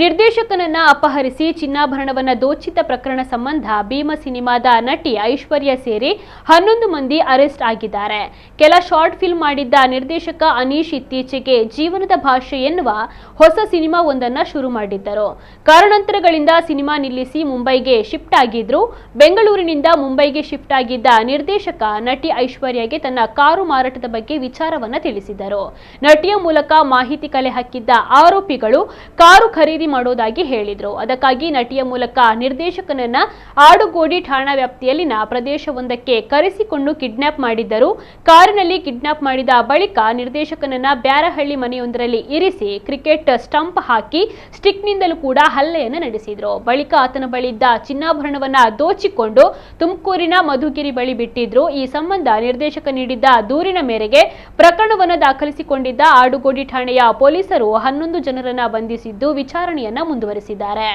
ನಿರ್ದೇಶಕನನ್ನ ಅಪಹರಿಸಿ ಚಿನ್ನಾಭರಣವನ್ನ ದೋಚಿದ ಪ್ರಕರಣ ಸಂಬಂಧ ಭೀಮ ಸಿನಿಮಾದ ನಟಿ ಐಶ್ವರ್ಯ ಸೇರಿ 11 ಮಂದಿ ಅರೆಸ್ಟ್ ಆಗಿದ್ದಾರೆ. ಕೆಲ ಶಾರ್ಟ್ ಫಿಲ್ಮ್ ಮಾಡಿದ್ದ ನಿರ್ದೇಶಕ ಅನೀಶ್ ಇತ್ತೀಚೆಗೆ ಜೀವನದ ಭಾಷೆ ಎನ್ನುವ ಹೊಸ ಸಿನಿಮಾ ಒಂದನ್ನ ಶುರು ಮಾಡಿದ್ದರು. ಕಾರಣಾಂತರಗಳಿಂದ ಸಿನಿಮಾ ನಿಲ್ಲಿಸಿ ಮುಂಬೈಗೆ ಶಿಫ್ಟ್ ಆಗಿದ್ರು. ಬೆಂಗಳೂರಿನಿಂದ ಮುಂಬೈಗೆ ಶಿಫ್ಟ್ ಆಗಿದ್ದ ನಿರ್ದೇಶಕ ನಟಿ ಐಶ್ವರ್ಯಗೆ ತನ್ನ ಕಾರು ಮಾರಾಟದ ಬಗ್ಗೆ ವಿಚಾರವನ್ನ ತಿಳಿಸಿದರು. ನಟಿಯ ಮೂಲಕ ಮಾಹಿತಿ ಕಲೆ ಹಾಕಿದ್ದ ಆರೋಪಿಗಳು ಕಾರು ಖರೀದಿ ಮಾಡೋದಾಗಿ ಹೇಳಿದ್ರು. ಅದಕ್ಕಾಗಿ ನಟಿಯ ಮೂಲಕ ನಿರ್ದೇಶಕನನ್ನ ಆಡುಗೋಡಿ ಠಾಣಾ ವ್ಯಾಪ್ತಿಯಲ್ಲಿನ ಪ್ರದೇಶವೊಂದಕ್ಕೆ ಕರೆಸಿಕೊಂಡು ಕಿಡ್ನಾಪ್ ಮಾಡಿದ್ದರು. ಕಾರಿನಲ್ಲಿ ಕಿಡ್ನಾಪ್ ಮಾಡಿದ ಬಳಿಕ ನಿರ್ದೇಶಕನನ್ನ ಬ್ಯಾರಹಳ್ಳಿ ಮನೆಯೊಂದರಲ್ಲಿ ಇರಿಸಿ ಕ್ರಿಕೆಟ್ ಸ್ಟಂಪ್ ಹಾಕಿ ಸ್ಟಿಕ್ನಿಂದಲೂ ಕೂಡ ಹಲ್ಲೆಯನ್ನು ನಡೆಸಿದ್ರು. ಬಳಿಕ ಆತನ ಬಳಿದ್ದ ಚಿನ್ನಾಭರಣವನ್ನ ದೋಚಿಕೊಂಡು ತುಮಕೂರಿನ ಮಧುಗಿರಿ ಬಳಿ ಬಿಟ್ಟಿದ್ರು. ಈ ಸಂಬಂಧ ನಿರ್ದೇಶಕ ನೀಡಿದ್ದ ದೂರಿನ ಮೇರೆಗೆ ಪ್ರಕರಣವನ್ನು ದಾಖಲಿಸಿಕೊಂಡಿದ್ದ ಆಡುಗೋಡಿ ಠಾಣೆಯ ಪೊಲೀಸರು 11 ಜನರನ್ನ ಬಂಧಿಸಿದ್ದು ವಿಚಾರಣೆಯನ್ನ ಮುಂದುವರೆಸಿದ್ದಾರೆ.